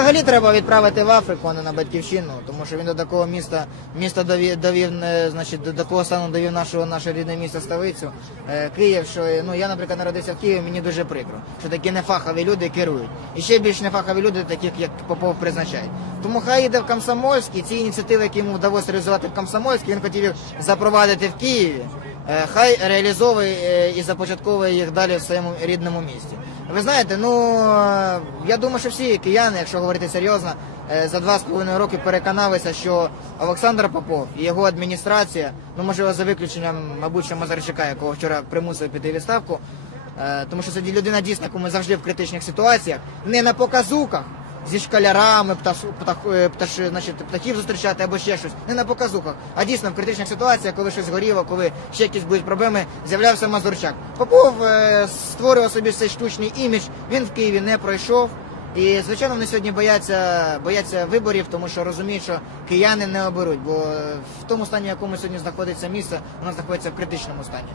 Взагалі треба відправити в Африку, а не на батьківщину, тому що він до такого міста, міста довів, довів е, значить, до такого стану довів нашого наше рідне місто столицю. Е, Київ, що ну я, наприклад, народився в Києві, мені дуже прикро, що такі нефахові люди керують. І ще більш нефахові люди, таких як Попов призначає. Тому хай йде в Комсомольський, ці ініціативи, які йому вдалося реалізувати в Комсомольській, він хотів їх запровадити в Києві. Е, Хай реалізовує е, і започатковує їх далі в своєму рідному місті. Ви знаєте, ну е, я думаю, що всі кияни, якщо говорити серйозно, е, за два з половиною роки переконалися, що Олександр Попов і його адміністрація, ну можливо, за виключенням, мабуть, що Мазарчука, якого вчора примусили піти відставку, е, тому що це людина дійсно, ми завжди в критичних ситуаціях, не на показухах. Зі школярами пташ, птах, пташ, значить, птахів зустрічати або ще щось. Не на показухах, а дійсно в критичних ситуаціях, коли щось горіло, коли ще якісь будуть проблеми, з'являвся Мазурчак. Попов е, створював собі цей штучний імідж, він в Києві не пройшов. І, звичайно, вони сьогодні бояться, бояться виборів, тому що розуміють, що кияни не оберуть, бо в тому стані, в якому сьогодні знаходиться місце, воно знаходиться в критичному стані.